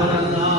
subhanallah.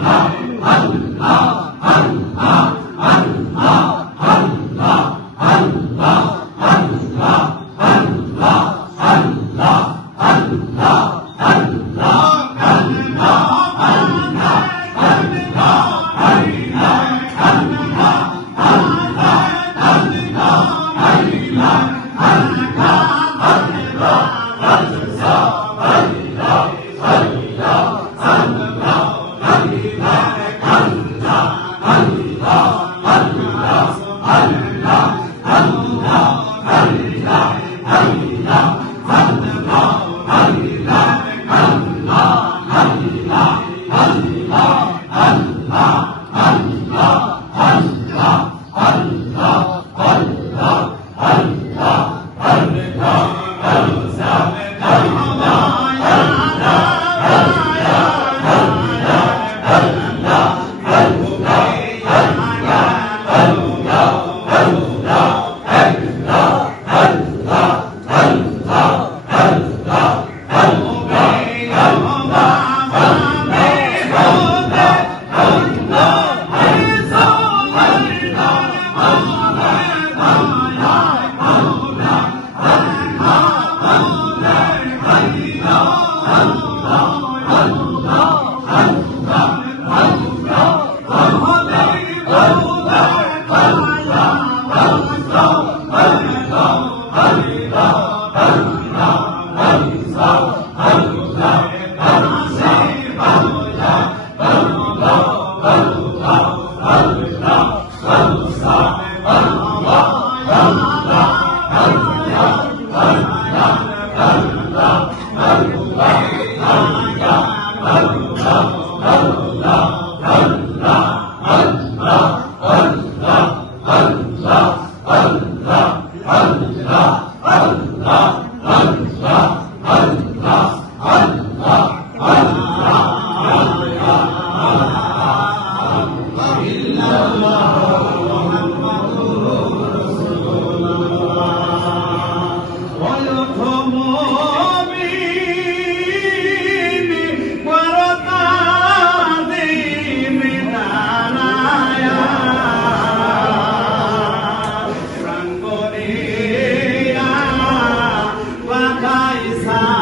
আল্লাহ আল্লাহ time.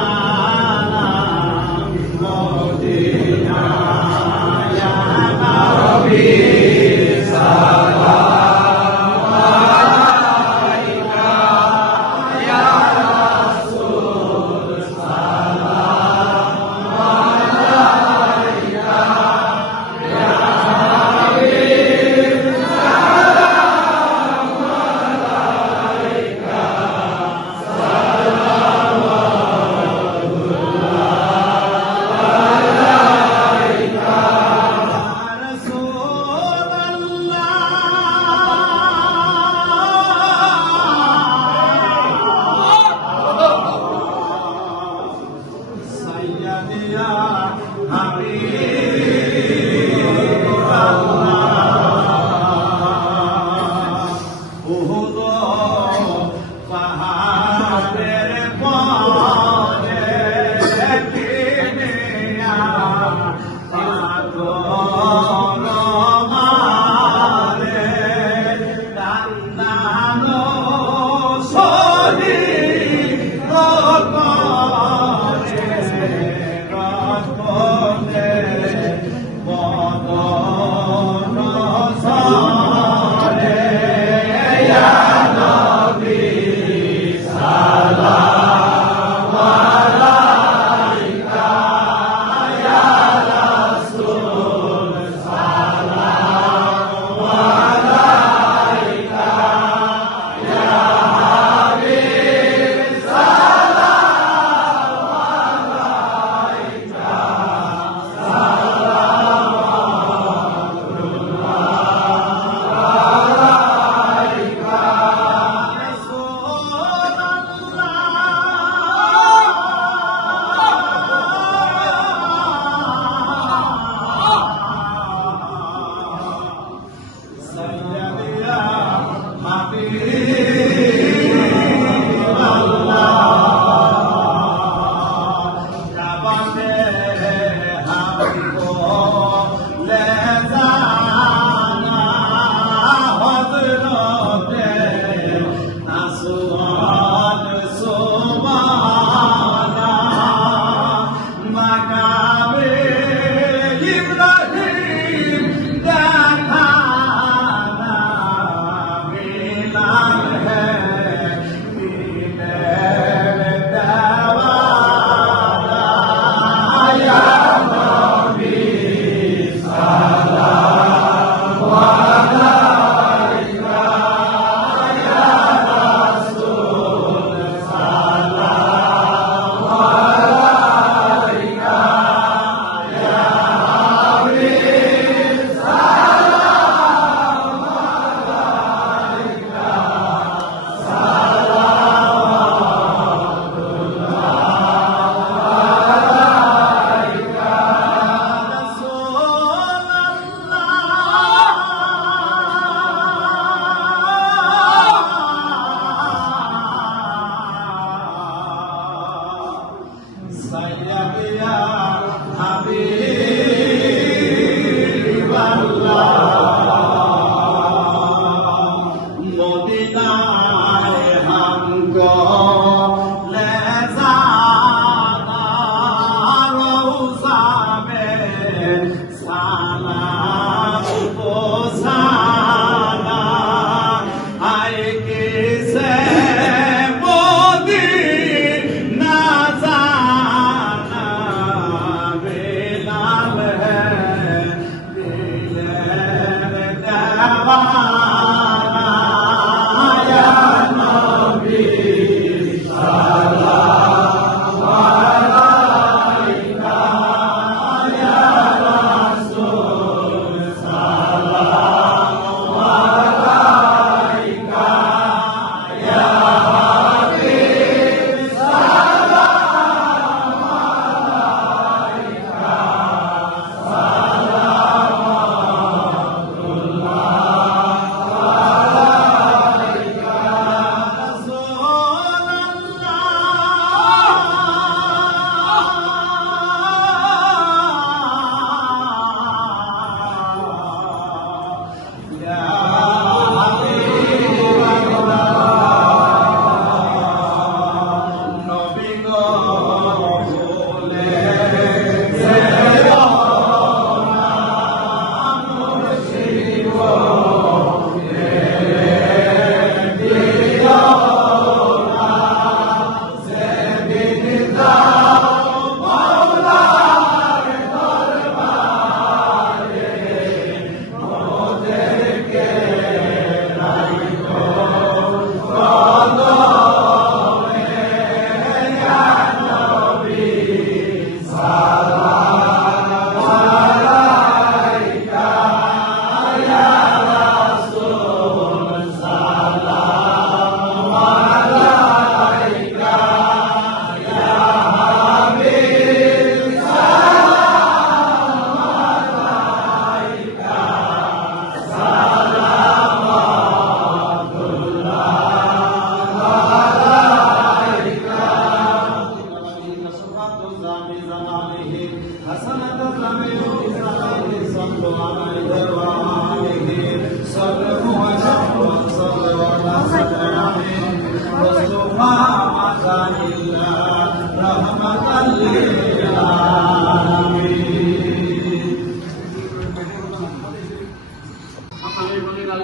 মদিনায়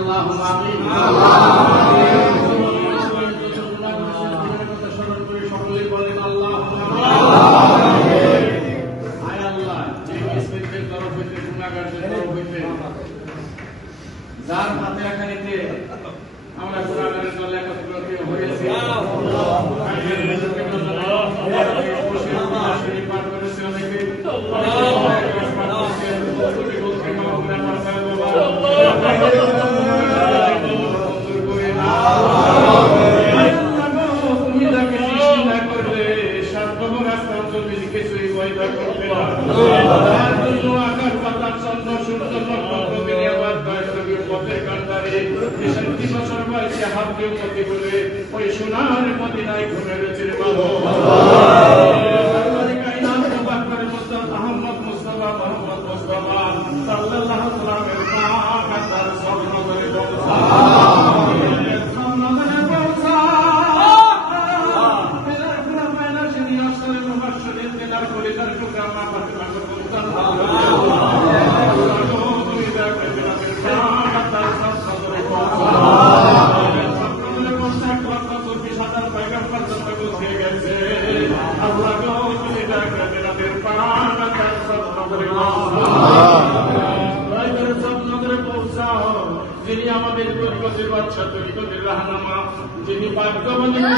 اللهم آمين কেউ করতে বলবে ওই সোনার মদিনায় ঘুরে রয়েছে মাধব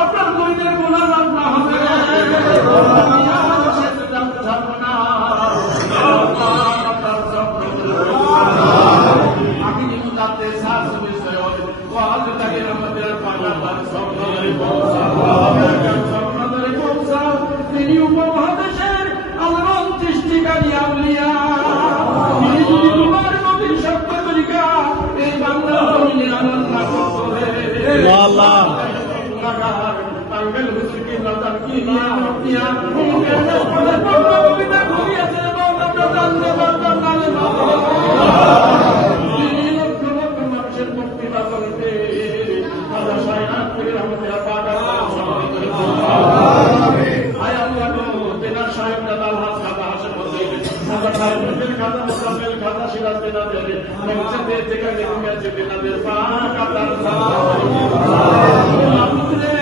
আপনার গরিবের গোলার রাখা হবে وعلتك لما ترفع الله سبحانه وتعالى খাতা মোকাবিল খাতা সিরাজ Thank you.